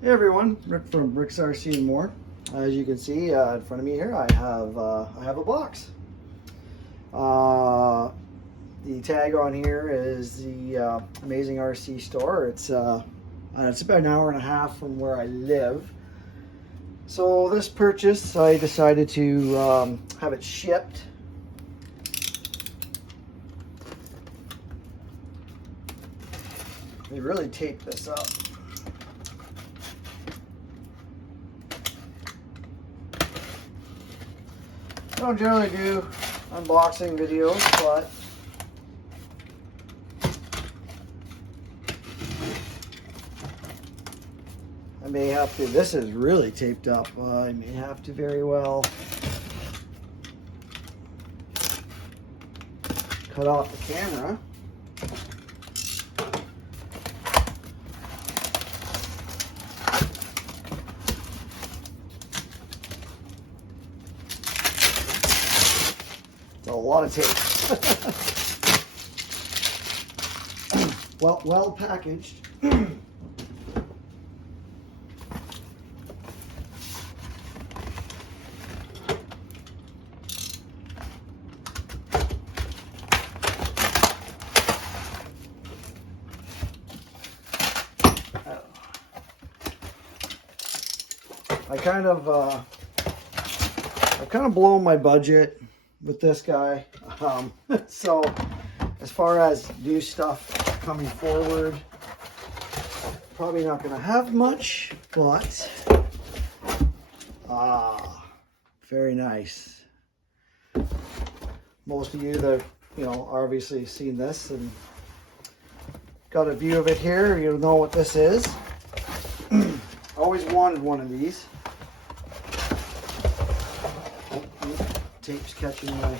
Hey everyone, Rick from Rick's RC and More. As you can see in front of me here, I have a box. The tag on here is the Amazing RC Store. It's about an hour and a half from where I live. So this purchase, I decided to have it shipped. They really taped this up. I don't generally do unboxing videos, but I may have to. This is really taped up. I may have to very well cut off the camera. A lot of tape. well packaged. I've kind of blown my budget with this guy. So as far as new stuff coming forward, probably not going to have much, but very nice. Most of you that obviously seen this and got a view of it here, you'll know what this is. Always wanted one of these. Tape's catching my...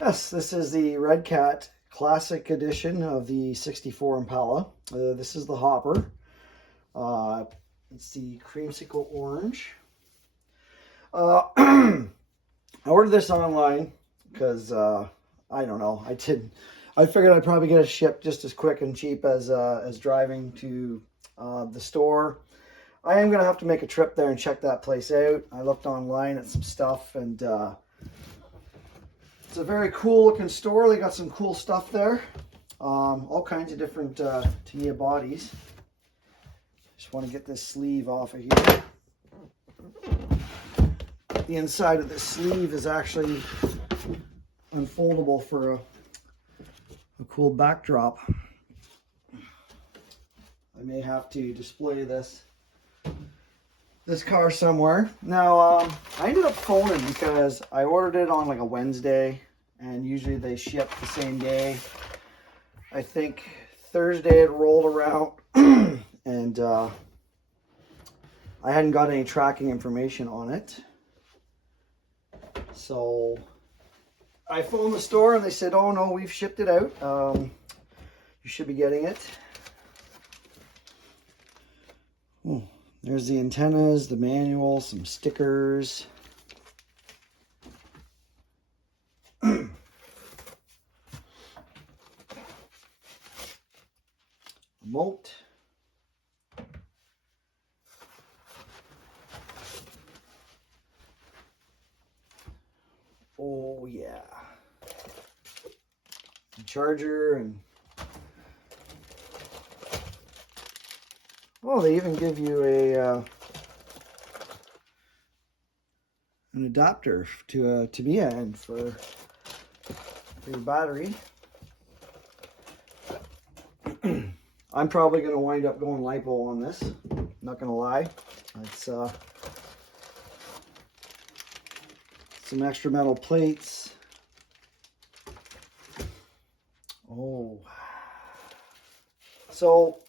Yes, this is the Red Cat Classic Edition of the 64 Impala. This is the hopper. It's the creamsicle orange. I ordered this online because I don't know. I figured I'd probably get it shipped just as quick and cheap as driving to the store. I am gonna have to make a trip there and check that place out. I looked online at some stuff, and it's a very cool looking store. They got some cool stuff there. All kinds of different Tamiya bodies. Just want to get this sleeve off of here. The inside of this sleeve is actually unfoldable for a cool backdrop. I may have to display this car somewhere. Now, I ended up phoning because I ordered it on like a Wednesday, and usually they ship the same day. I think Thursday it rolled around, and I hadn't got any tracking information on it. So I phoned the store and they said, oh no, we've shipped it out. You should be getting it. Oh, there's the antennas, the manual, some stickers. Remote. Oh yeah. The charger, and oh, they even give you an adapter to a Tamiya end for your battery. I'm probably going to wind up going LiPo on this. Not going to lie. It's some extra metal plates. Oh. So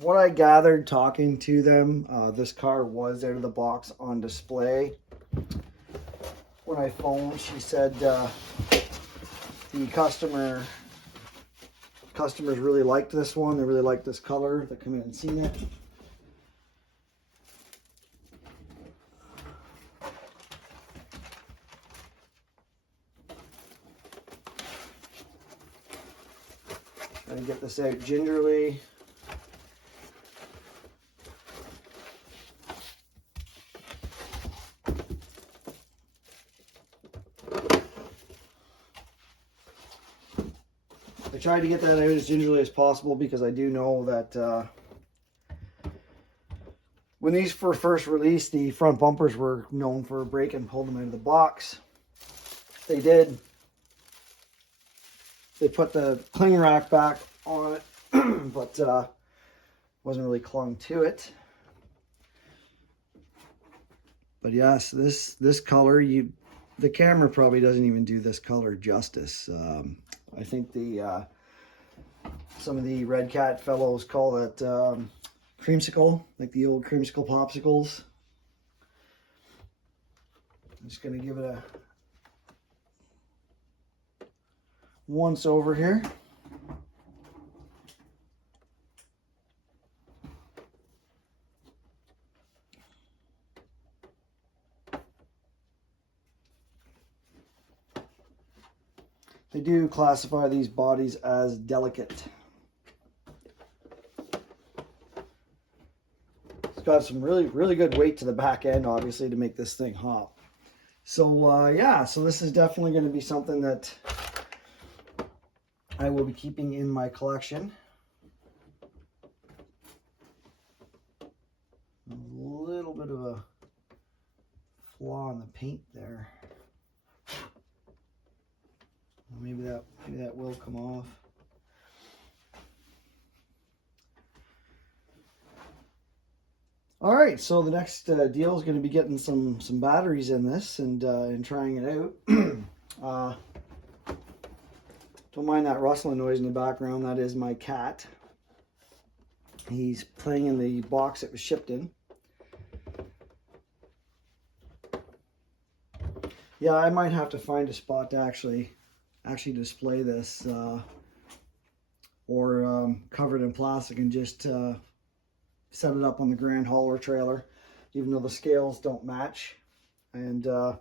what I gathered talking to them, this car was out of the box on display. When I phoned, she said the customers really liked this one. They really liked this color. They come in and seen it. to get this out gingerly. I tried to get that out as gingerly as possible because I do know that when these were first released, the front bumpers were known for breaking, pulled them out of the box. They did. They put the cling rack back on it, but wasn't really clung to it. But yes, this color, the camera probably doesn't even do this color justice. I think some of the Red Cat fellows call it creamsicle, like the old creamsicle popsicles. I'm just going to give it a once over here. They do classify these bodies as delicate. It's got some really good weight to the back end, obviously, to make this thing hop. So yeah, so this is definitely going to be something that I will be keeping in my collection. A little bit of a flaw in the paint there. Maybe that will come off. All right, so the next deal is going to be getting some batteries in this and trying it out. Don't mind that rustling noise in the background. That is my cat. He's playing in the box it was shipped in. Yeah, I might have to find a spot to actually display this, or cover it in plastic and just set it up on the grand hauler trailer, even though the scales don't match. And I'll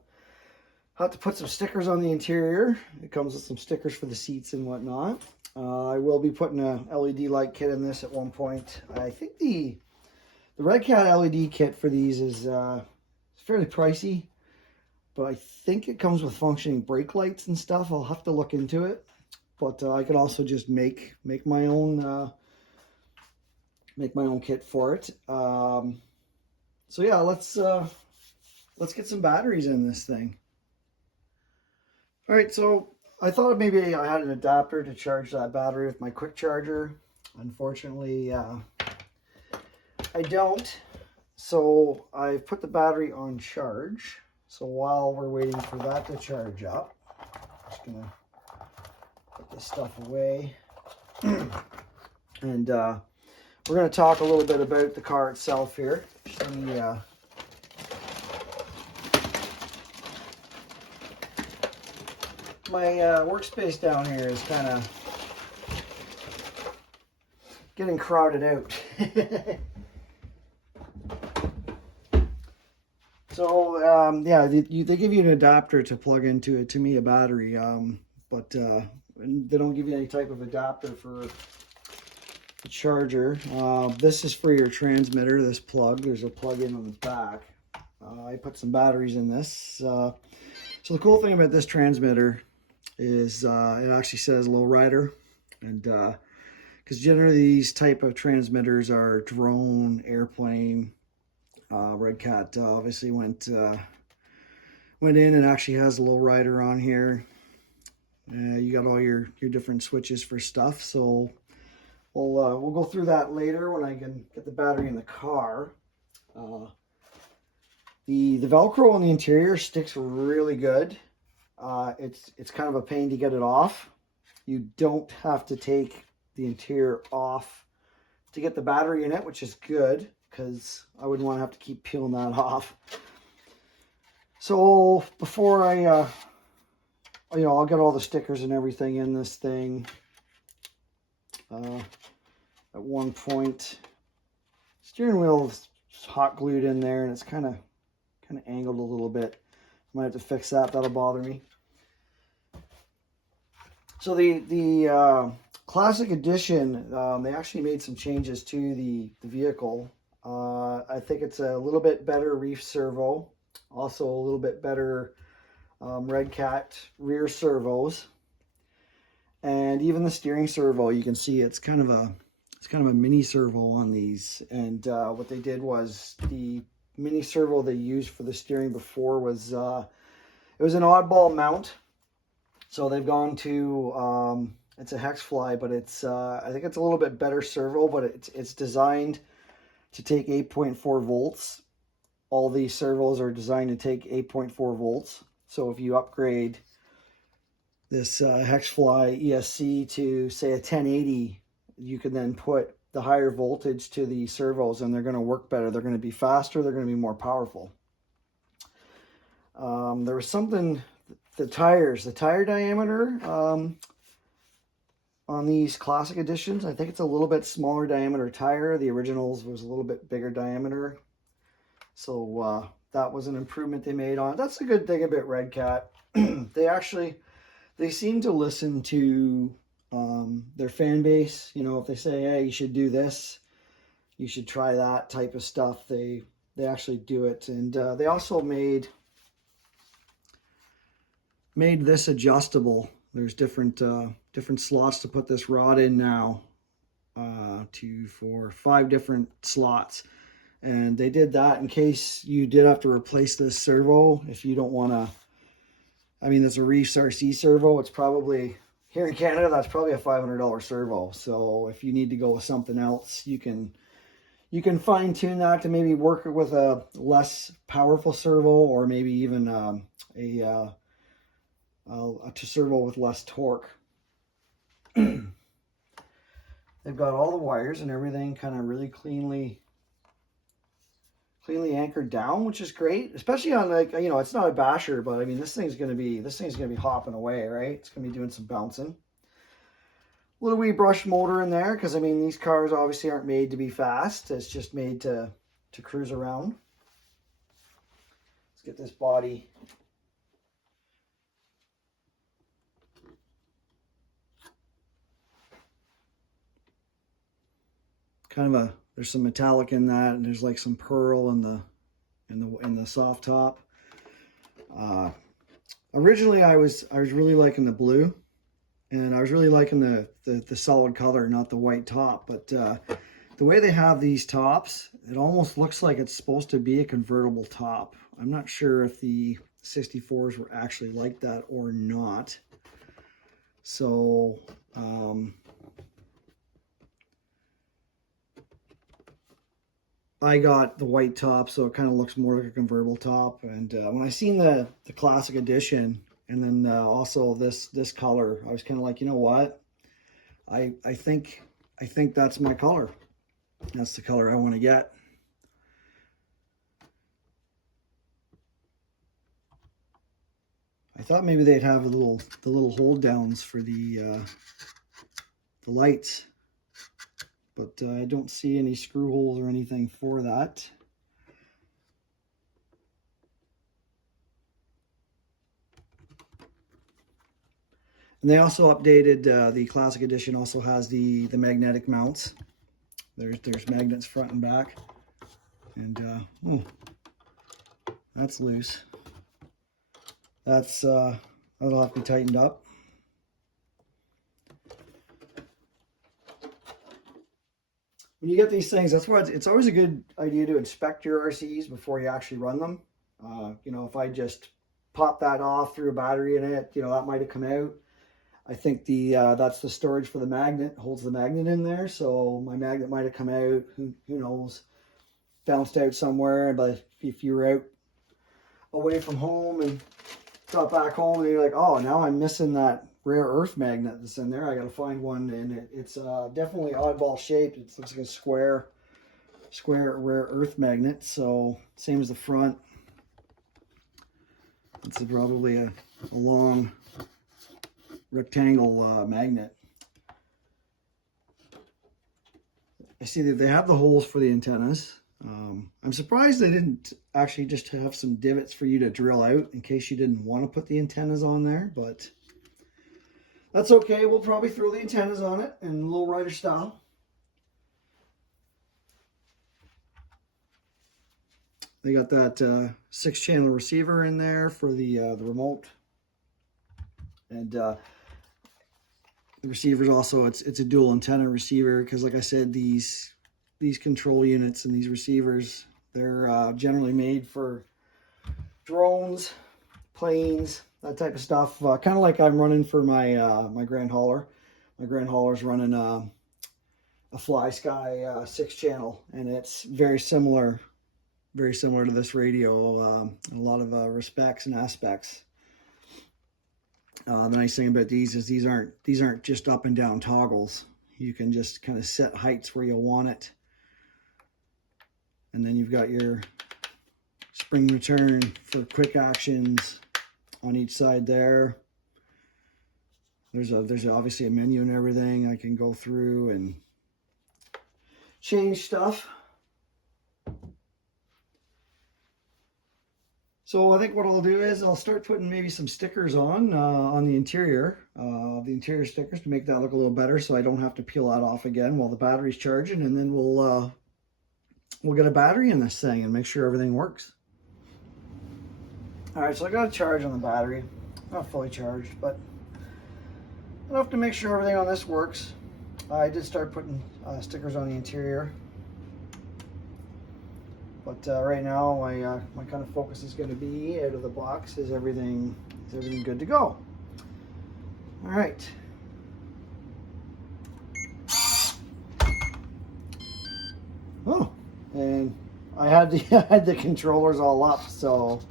have to put some stickers on the interior. It comes with some stickers for the seats and whatnot. I will be putting a LED light kit in this at one point. I think the Red Cat LED kit for these is fairly pricey, but I think it comes with functioning brake lights and stuff. I'll have to look into it. But I could also just make my own kit for it. So yeah, let's get some batteries in this thing. All right, so I thought maybe I had an adapter to charge that battery with my quick charger. Unfortunately, I don't. So I've put the battery on charge. So while we're waiting for that to charge up, I'm just gonna put this stuff away. And we're gonna talk a little bit about the car itself here. Let me my workspace down here is kind of getting crowded out. So yeah, they give you an adapter to plug into it, to me a battery, but they don't give you any type of adapter for the charger. This is for your transmitter, this plug. There's a plug-in on the back. I put some batteries in this. So the cool thing about this transmitter is it actually says low rider, and because generally these type of transmitters are drone, airplane. Red Cat obviously went in and actually has a low rider on here. You got all your different switches for stuff. So we'll go through that later when I can get the battery in the car. The Velcro on the interior sticks really good. It's kind of a pain to get it off. You don't have to take the interior off to get the battery in it, which is good, because I wouldn't want to have to keep peeling that off. So before I, I'll get all the stickers and everything in this thing. At one point, steering wheel is hot glued in there, and it's kind of angled a little bit. Might have to fix that. That'll bother me. So the Classic Edition, they actually made some changes to the vehicle. I think it's a little bit better reef servo, also a little bit better Red Cat rear servos, and even the steering servo. You can see it's kind of a mini servo on these. And what they did was the mini servo they used for the steering before was it was an oddball mount. So they've gone to it's a Hexfly, but it's I think it's a little bit better servo, but it's designed to take 8.4 volts. All these servos are designed to take 8.4 volts. So if you upgrade this Hexfly ESC to, say, a 1080, you can then put the higher voltage to the servos, and they're going to work better. They're going to be faster. They're going to be more powerful. There was something, the tire diameter on these Classic Editions, I think it's a little bit smaller diameter tire. The originals was a little bit bigger diameter. So that was an improvement they made on it. That's a good thing about Red Cat. They seem to listen to their fan base. You know, if they say, hey, you should do this, you should try that type of stuff, they actually do it. And they also made this adjustable. There's different slots to put this rod in now, for 5 different slots. And they did that in case you did have to replace this servo. If you don't want to, I mean, there's a Reefs RC servo. It's probably, here in Canada, that's probably a $500 servo. So if you need to go with something else, you can fine tune that to maybe work with a less powerful servo, or maybe even a servo with less torque. They've got all the wires and everything kind of really cleanly anchored down, which is great, especially on, like, you know, it's not a basher, but I mean, this thing's gonna be hopping away, right? It's gonna be doing some bouncing. Little wee brush motor in there, because I mean, these cars obviously aren't made to be fast. It's just made to cruise around. Let's get this body kind of there's some metallic in that, and there's like some pearl in the soft top. Originally I was really liking the blue, and I was really liking the solid color, not the white top. But the way they have these tops, it almost looks like it's supposed to be a convertible top. I'm not sure if the 64s were actually like that or not. So I got the white top, so it kind of looks more like a convertible top. And when I seen the Classic Edition, and then also this color, I was kind of like, you know what? I think that's my color. That's the color I want to get. I thought maybe they'd have the little hold downs for the lights, but I don't see any screw holes or anything for that. And they also updated, the Classic Edition also has the magnetic mounts. There's magnets front and back. And oh, that's loose. That'll have to be tightened up. When you get these things, that's why it's always a good idea to inspect your RCs before you actually run them. You know, if I just pop that off, threw a battery in it, you know, that might have come out. I think that's the storage for the magnet, holds the magnet in there. So my magnet might have come out, who knows, bounced out somewhere. But if you were out away from home and got back home and you're like, oh, now I'm missing that rare earth magnet that's in there, I gotta find one. And it's definitely oddball shaped. It looks like a square rare earth magnet. So same as the front. It's probably a long rectangle magnet. I see that they have the holes for the antennas. I'm surprised they didn't actually just have some divots for you to drill out in case you didn't want to put the antennas on there, but That's okay. We'll probably throw the antennas on it in low rider style. They got that 6-channel receiver in there for the remote, and the receiver's also it's a dual antenna receiver, because like I said, these control units and these receivers, they're generally made for drones, planes, that type of stuff. Kind of like I'm running for my my Grand Hauler. My Grand Hauler's running a FlySky 6-channel, and it's very similar to this radio in a lot of respects and aspects. The nice thing about these is these aren't just up and down toggles. You can just kind of set heights where you want it, and then you've got your spring return for quick actions on each side there. There's obviously a menu and everything. I can go through and change stuff. So I think what I'll do is I'll start putting maybe some stickers on the interior stickers to make that look a little better, so I don't have to peel that off again while the battery's charging, and then we'll get a battery in this thing and make sure everything works. All right, so I got a charge on the battery, not fully charged, but enough to make sure everything on this works. I did start putting stickers on the interior. But right now, my kind of focus is going to be out of the box. Is everything good to go? All right. Oh, and I had the controllers all up, so.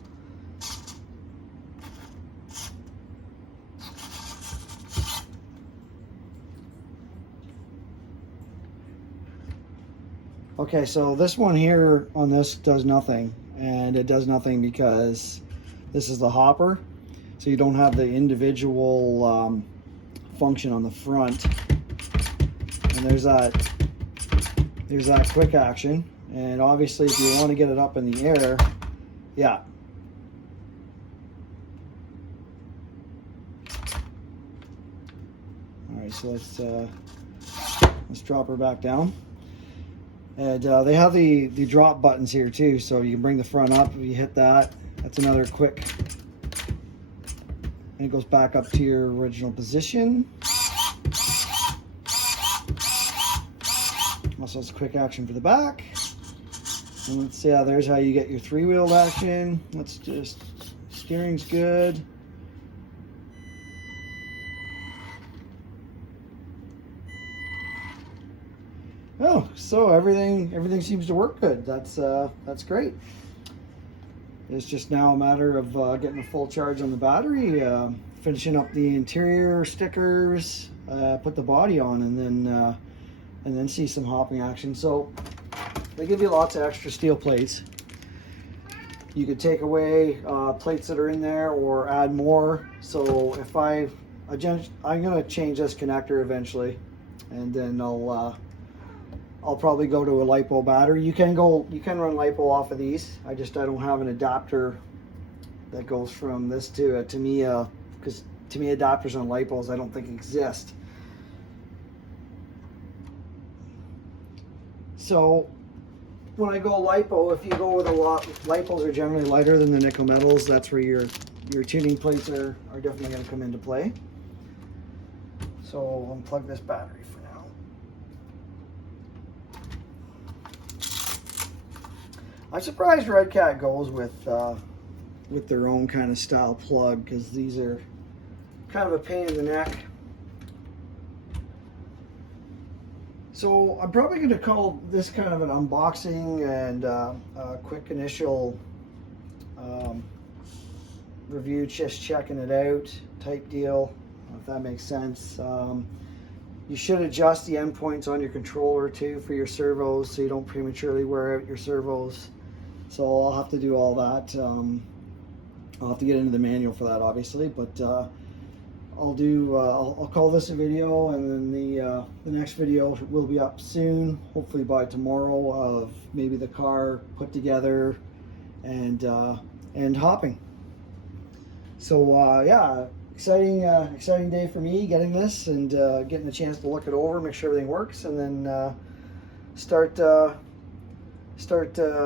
Okay, so this one here on this does nothing, and it does nothing because this is the hopper, so you don't have the individual function on the front. And there's that quick action, and obviously if you want to get it up in the air, yeah. All right, so let's drop her back down. And they have the drop buttons here too, so you can bring the front up. If you hit that, that's another quick, and it goes back up to your original position. Also has a quick action for the back. And let's see, there's how you get your 3-wheeled action. Let's just, steering's good. Oh, so everything seems to work good. That's great. It's just now a matter of getting a full charge on the battery, finishing up the interior stickers, put the body on, and then see some hopping action. So they give you lots of extra steel plates. You could take away plates that are in there or add more. So if I'm gonna change this connector eventually, and then I'll probably go to a LiPo battery. You can run LiPo off of these. I don't have an adapter that goes from this to a Tamiya, because Tamiya adapters on LiPos I don't think exist. So when I go LiPo, if you go with LiPos are generally lighter than the nickel metals. That's where your tuning plates are definitely going to come into play. So I'll unplug this battery for now. I'm surprised Red Cat goes with their own kind of style plug, because these are kind of a pain in the neck. So I'm probably going to call this kind of an unboxing and a quick initial review, just checking it out type deal, if that makes sense. You should adjust the endpoints on your controller too for your servos, so you don't prematurely wear out your servos. So I'll have to do all that. I'll have to get into the manual for that, obviously, but I'll call this a video, and then the next video will be up soon, hopefully by tomorrow, of maybe the car put together and hopping. So yeah, exciting day for me getting this and getting a chance to look it over, make sure everything works, and then start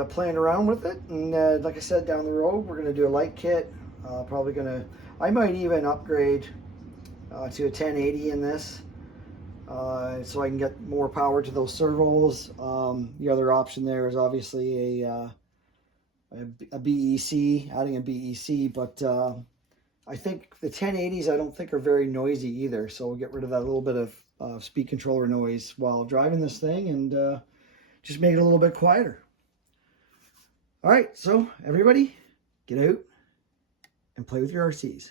playing around with it. And like I said, down the road we're gonna do a light kit. I might even upgrade to a 1080 in this, so I can get more power to those servos. The other option there is obviously a BEC, adding a BEC, but I think the 1080s I don't think are very noisy either, so we'll get rid of that little bit of speed controller noise while driving this thing and just make it a little bit quieter. All right, so everybody, get out and play with your RCs.